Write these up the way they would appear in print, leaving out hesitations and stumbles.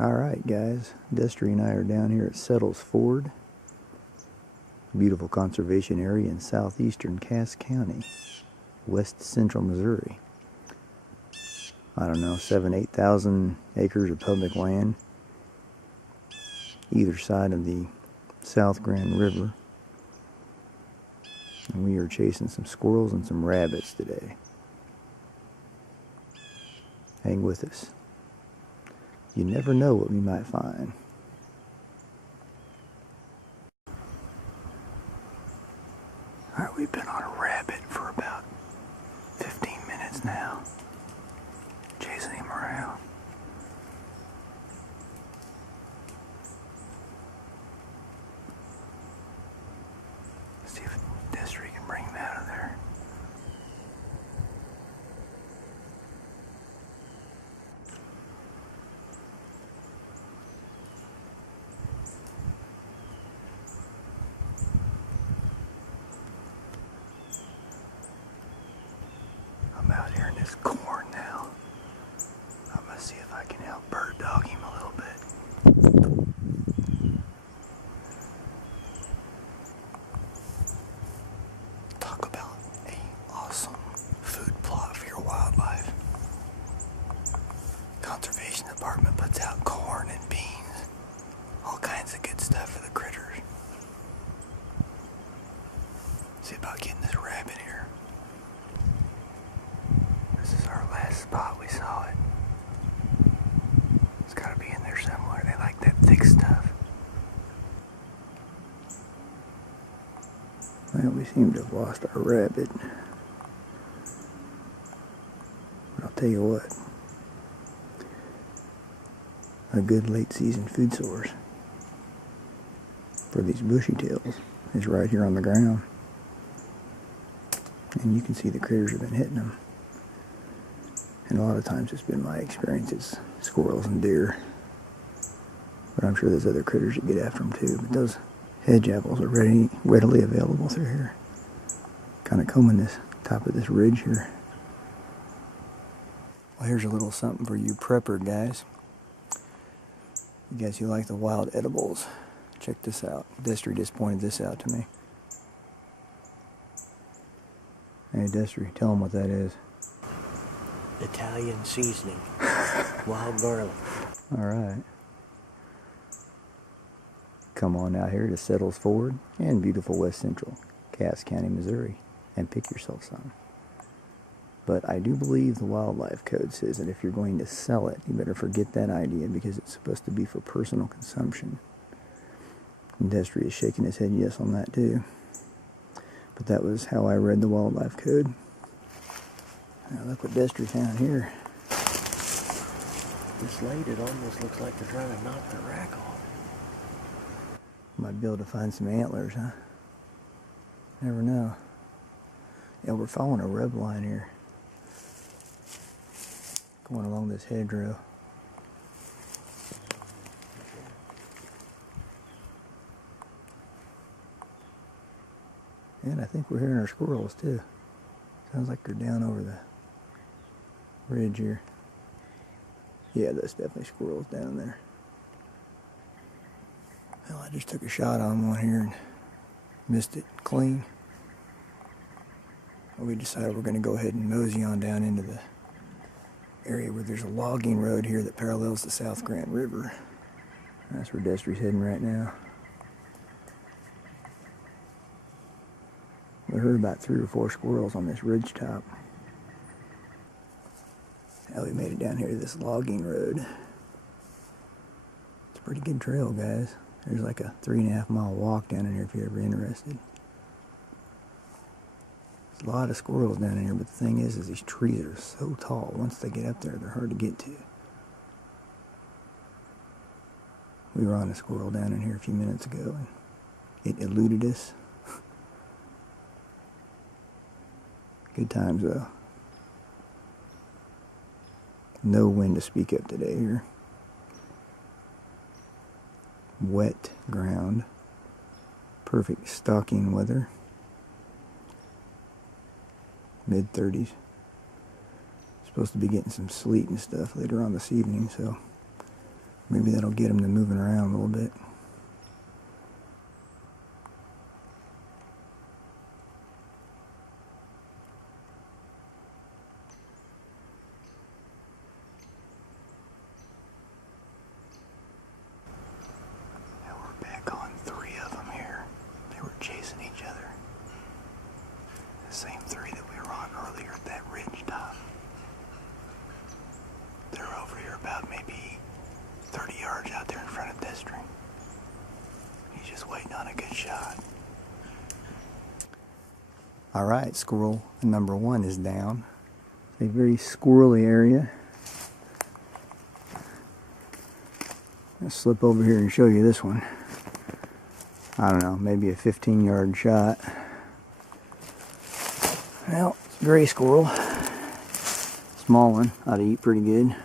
Alright guys, Destry and I are down here at Settles Ford, beautiful conservation area in southeastern Cass County, west central Missouri. I don't know, 8,000 acres of public land, either side of the South Grand River. And we are chasing some squirrels and some rabbits today. Hang with us. You never know what we might find. Alright, we've been on a rabbit for about 15 minutes now. Chasing him around. Let's see if Destry can bring him out of there. I'm out here in this corn now. I'm gonna see if I can help bird dog him a little bit. Talk about an awesome food plot for your wildlife. Conservation department puts out corn and beans, all kinds of good stuff for the critters. See about getting this rabbit here. This is our last spot we saw it. It's gotta be in there somewhere. They like that thick stuff. Well, we seem to have lost our rabbit. But I'll tell you what. A good late season food source for these bushy tails is right here on the ground. And you can see the critters have been hitting them. And a lot of times it's been my experience, it's squirrels and deer. But I'm sure there's other critters that get after them too. But those hedge apples are readily available through here. Kind of combing this top of this ridge here. Well, here's a little something for you prepper guys. You guys who like the wild edibles, check this out. Destry just pointed this out to me. Hey Destry, tell them what that is. Italian seasoning. Wild garlic. Alright. Come on out here to Settles Ford in beautiful west central Cass County, Missouri, and pick yourself some. But I do believe the wildlife code says that if you're going to sell it, you better forget that idea because it's supposed to be for personal consumption. And Destry is shaking his head yes on that too. But that was how I read the wildlife code. Now look what Destry found here. This late, it almost looks like they're trying to knock the rack off. Might be able to find some antlers, huh? Never know. Yeah, we're following a rub line here. Going along this hedgerow. And I think we're hearing our squirrels too. Sounds like they're down over the ridge here. Yeah, that's definitely squirrels down there. Well, I just took a shot on one here and missed it clean. We decided we're going to go ahead and mosey on down into the area where there's a logging road here that parallels the South Grand River. That's where Destry's heading right now. We heard about 3 or 4 squirrels on this ridge top. Now we made it down here to this logging road. It's a pretty good trail, guys. There's like a 3.5 mile walk down in here if you're ever interested. There's a lot of squirrels down in here, but the thing is these trees are so tall. Once they get up there, they're hard to get to. We were on a squirrel down in here a few minutes ago, and it eluded us. Good times though. No wind to speak of today here. Wet ground. Perfect stalking weather. Mid-30s. Supposed to be getting some sleet and stuff later on this evening, so Maybe that'll get them to moving around a little bit. Now we're back on 3 of them here. They were chasing each other. The same 3 that we were on earlier at that ridge top. They're over here about maybe 30 yards out there in front of Destry. He's just waiting on a good shot. Alright, squirrel number 1 is down. It's a very squirrely area. I'll slip over here and show you this one. I don't know, maybe a 15-yard shot. Well, it's a gray squirrel. Small one, ought to eat pretty good.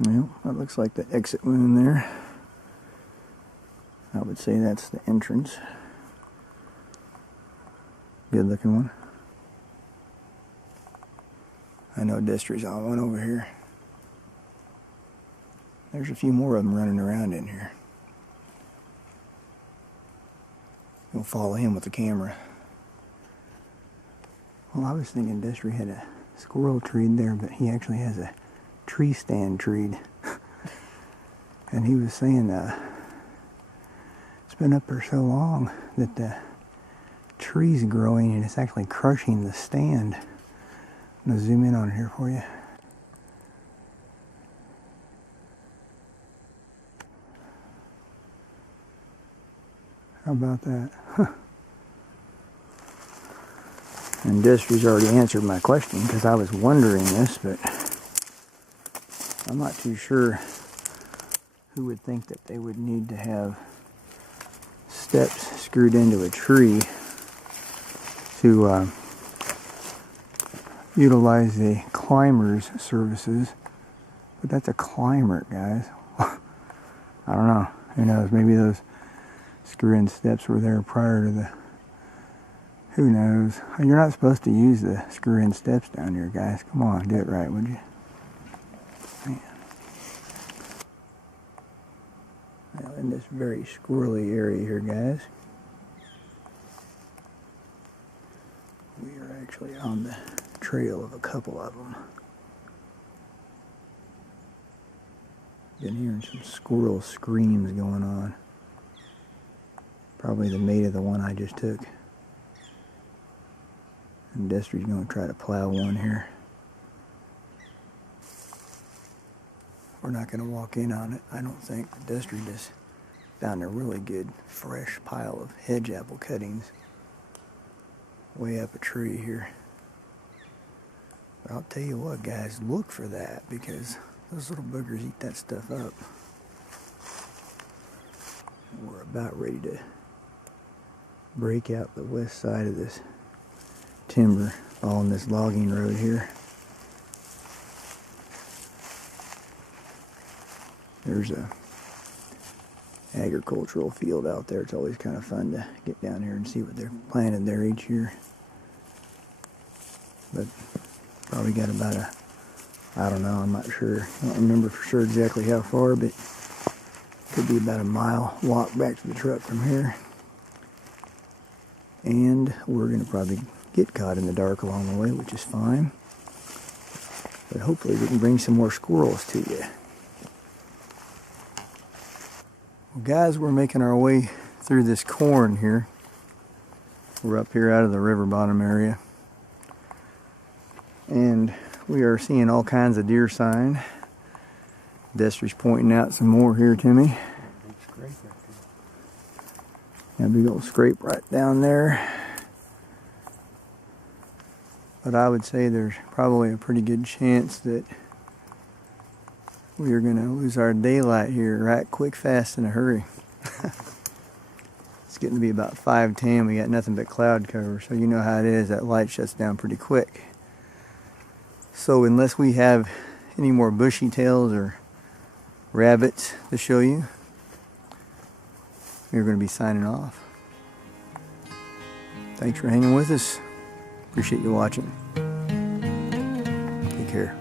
Well, that looks like the exit wound there. I would say that's the entrance. Good looking one. I know Destry's on one over here. There's a few more of them running around in here. We'll follow him with the camera. Well, I was thinking Destry had a squirrel treed there, but he actually has a tree stand treed. And he was saying it's been up there so long that the tree's growing and it's actually crushing the stand. I'm going to zoom in on it here for you. How about that? Huh. And Destry's already answered my question because I was wondering this, but I'm not too sure who would think that they would need to have steps screwed into a tree to utilize the climber's services. But that's a climber, guys. I don't know. Who knows? Maybe those screw-in steps were there prior to the... Who knows? You're not supposed to use the screw-in steps down here, guys. Come on, do it right, would you? Man. Now, in this very squirrely area here, guys, we are actually on the trail of a couple of them. Been hearing some squirrel screams going on. Probably the mate of the one I just took. And Destry's going to try to plow one here. We're not going to walk in on it, I don't think. Destry just found a really good fresh pile of hedge apple cuttings way up a tree here. But I'll tell you what, guys, look for that because those little boogers eat that stuff up. And we're about ready to break out the west side of this timber on this logging road here. There's a agricultural field out there. It's always kind of fun to get down here and see what they're planting there each year. But probably got about a, I don't know, I'm not sure. I don't remember for sure exactly how far, but could be about a mile walk back to the truck from here. And we're going to probably get caught in the dark along the way, which is fine. But hopefully we can bring some more squirrels to you. Well, guys, we're making our way through this corn here. We're up here out of the river bottom area. And we are seeing all kinds of deer sign. Destry's pointing out some more here to me. That big old scrape right down there. But I would say there's probably a pretty good chance that we are going to lose our daylight here right quick, fast, in a hurry. It's getting to be about 5:10. We got nothing but cloud cover, so you know how it is. That light shuts down pretty quick. So unless we have any more bushy tails or rabbits to show you, we're going to be signing off. Thanks for hanging with us. Appreciate you watching. Take care.